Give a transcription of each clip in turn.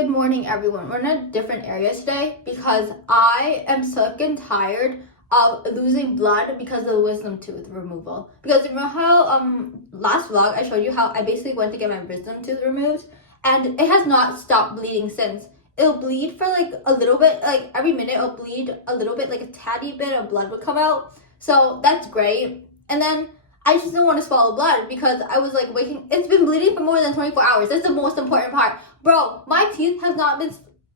Good morning, everyone. We're in a different area today because I am sick and tired of losing blood because of the wisdom tooth removal. Because remember how last vlog I showed you how I basically went to get my wisdom tooth removed and it has not stopped bleeding since. It'll bleed for like a little bit, like every minute it'll bleed a little bit, like a tatty bit of blood would come out. So that's great. And then I just didn't want to swallow blood because I was like waking. It's been bleeding for more than 24 hours. That's the most important part. Bro, my teeth has not been,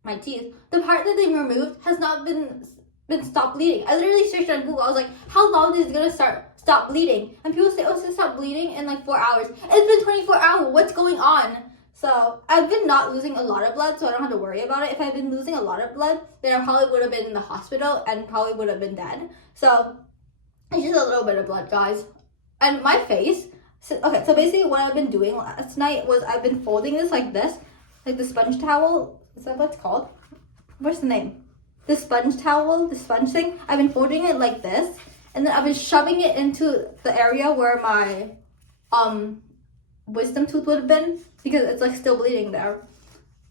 the part that they removed has not been stopped bleeding. I literally searched on Google. I was like, how long is it going to stop bleeding? And people say, oh, it's going to stop bleeding in like 4 hours. It's been 24 hours. What's going on? So I've been not losing a lot of blood, so I don't have to worry about it. If I'd been losing a lot of blood, then I probably would have been in the hospital and probably would have been dead. So it's just a little bit of blood, guys. And my face, so basically what I've been doing last night was I've been folding this like this, like the sponge towel. Is that what it's called? What's the name? The sponge towel, the sponge thing. I've been folding it like this, and then I've been shoving it into the area where my wisdom tooth would have been because it's like still bleeding there.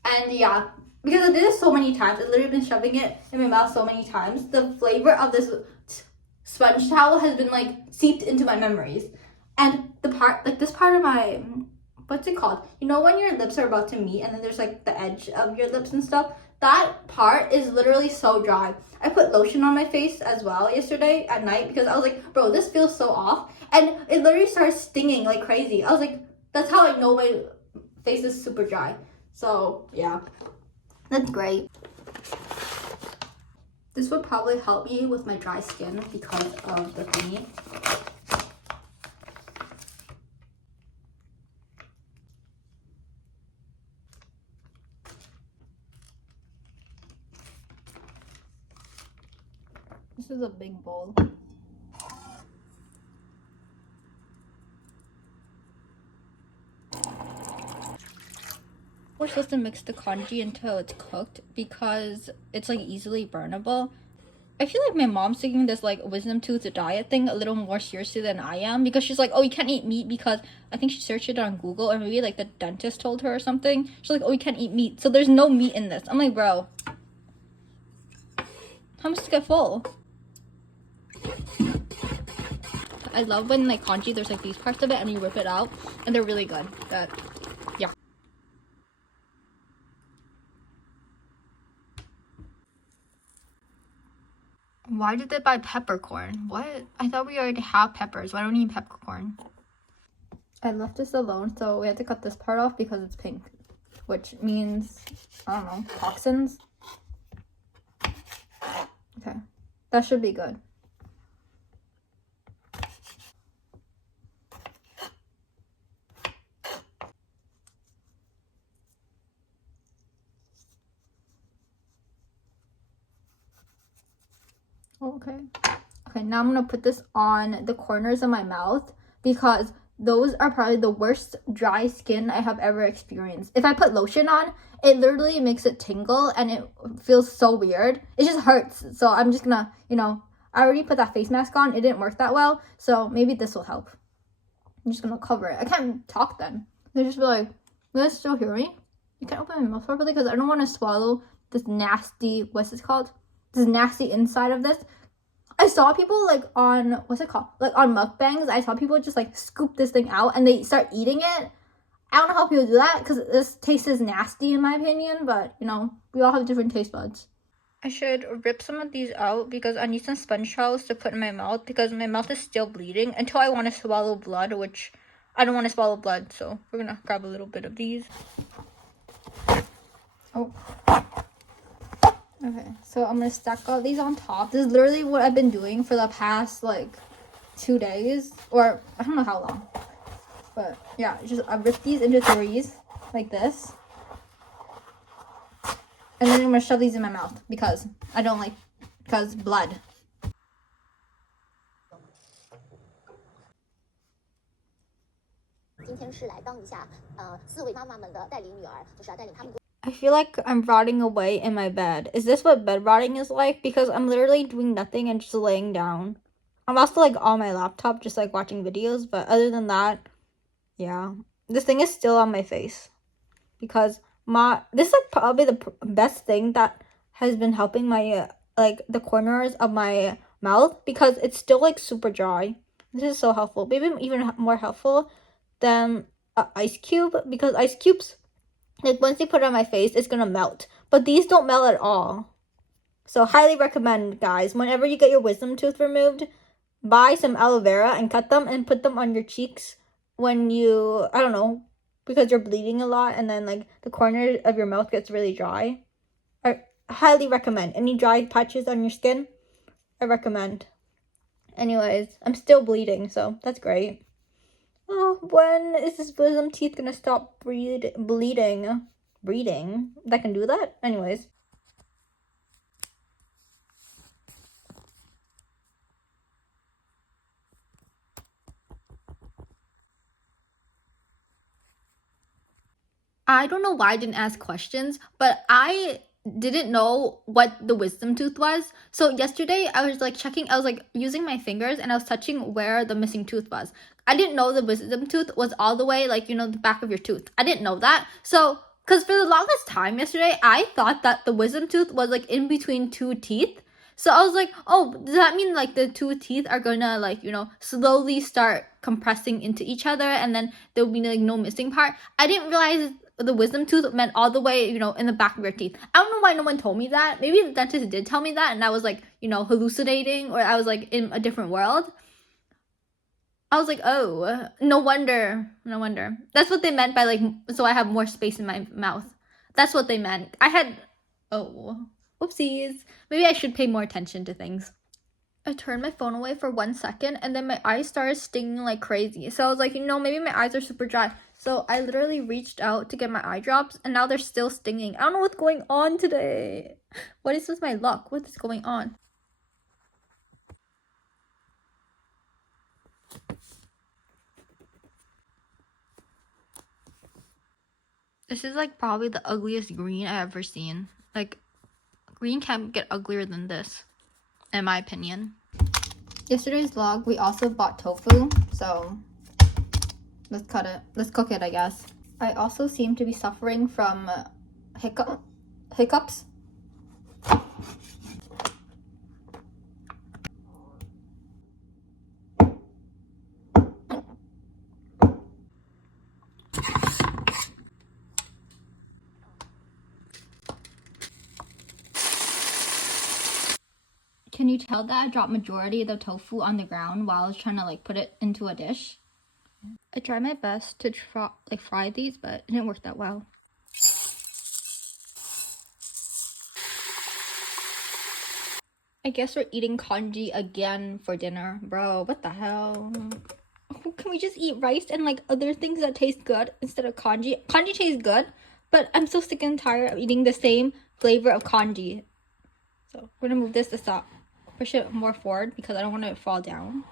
And yeah, because I did it so many times, I've literally been shoving it in my mouth so many times. The flavor of this sponge towel has been like seeped into my memories. And the part, like this part of my, what's it called? You know when your lips are about to meet and then there's like the edge of your lips and stuff? That part is literally so dry. I put lotion on my face as well yesterday at night because I was like, bro, this feels so off. And it literally started stinging like crazy. I was like, that's how I know my face is super dry. So yeah, that's great. This would probably help me with my dry skin because of the thingy. This is a big bowl. We're supposed to mix the congee until it's cooked because it's like easily burnable. I feel like my mom's taking this like wisdom tooth diet thing a little more seriously than I am because she's like, oh, you can't eat meat because I think she searched it on Google or maybe like the dentist told her or something. She's like, oh, you can't eat meat, so there's no meat in this. I'm like, bro, how much to get full? I love when like congee there's like these parts of it and you rip it out and they're really good. But yeah. Why did they buy peppercorn? What? I thought we already have peppers. Why don't we need peppercorn? I left this alone, so we have to cut this part off because it's pink. Which means, I don't know, toxins? Okay. That should be good. Okay, now I'm gonna put this on the corners of my mouth because those are probably the worst dry skin I have ever experienced. If I put lotion on, it literally makes it tingle and it feels so weird. It just hurts. So I'm just gonna, I already put that face mask on. It didn't work that well. So maybe this will help. I'm just gonna cover it. I can't talk then. They just be like, you guys still hear me? You can't open my mouth properly because I don't want to swallow this nasty, what's this called? This nasty inside of this. I saw people like on, what's it called? Like on mukbangs, I saw people just like scoop this thing out and they start eating it. I don't know how people do that because this taste is nasty in my opinion, but we all have different taste buds. I should rip some of these out because I need some sponge towels to put in my mouth because my mouth is still bleeding until I want to swallow blood, which I don't want to swallow blood, so we're gonna grab a little bit of these. Oh. Okay, so I'm gonna stack all these on top. This is literally what I've been doing for the past like 2 days, or I don't know how long. But yeah, I rip these into threes like this, and then I'm gonna shove these in my mouth because I don't like blood. I feel like I'm rotting away in my bed. Is this what bed rotting is like? Because I'm literally doing nothing and just laying down. I'm also like on my laptop just like watching videos, but other than that, yeah. This thing is still on my face because This is like probably the best thing that has been helping my like the corners of my mouth, because it's still like super dry. This is so helpful. Maybe even more helpful than ice cube, because ice cubes, like once you put it on my face, it's gonna melt. But these don't melt at all. So highly recommend, guys. Whenever you get your wisdom tooth removed, buy some aloe vera and cut them and put them on your cheeks when you, I don't know, because you're bleeding a lot and then like the corner of your mouth gets really dry. I highly recommend. Any dry patches on your skin, I recommend. Anyways, I'm still bleeding, so that's great. Oh, when is this wisdom teeth gonna stop bleeding? Breeding? That can do that? Anyways. I don't know why I didn't ask questions, but I didn't know what the wisdom tooth was. So yesterday I was like checking, I was like using my fingers and I was touching where the missing tooth was. I didn't know the wisdom tooth was all the way like, the back of your tooth. I didn't know that. So, because for the longest time yesterday, I thought that the wisdom tooth was like in between two teeth. So I was like, oh, does that mean like the two teeth are gonna like, slowly start compressing into each other and then there'll be like no missing part? I didn't realize the wisdom tooth meant all the way, in the back of your teeth. I don't know why no one told me that. Maybe the dentist did tell me that and I was like, hallucinating, or I was like in a different world. I was like, oh, no wonder. That's what they meant by like, so I have more space in my mouth. That's what they meant. Oh, whoopsies. Maybe I should pay more attention to things. I turned my phone away for 1 second and then my eyes started stinging like crazy. So I was like, maybe my eyes are super dry. So I literally reached out to get my eye drops and now they're still stinging. I don't know what's going on today. What is with my luck? What is going on? This is like probably the ugliest green I've ever seen. Like, green can't get uglier than this, in my opinion. Yesterday's vlog, we also bought tofu, so let's cook it, I guess. I also seem to be suffering from hiccups. Can you tell that I dropped majority of the tofu on the ground while I was trying to like put it into a dish? I tried my best to fry these, but it didn't work that well. I guess we're eating congee again for dinner. Bro, what the hell? Can we just eat rice and like other things that taste good instead of congee? Congee tastes good, but I'm so sick and tired of eating the same flavor of congee. So we're gonna move this to stop. Push it more forward because I don't want it to fall down.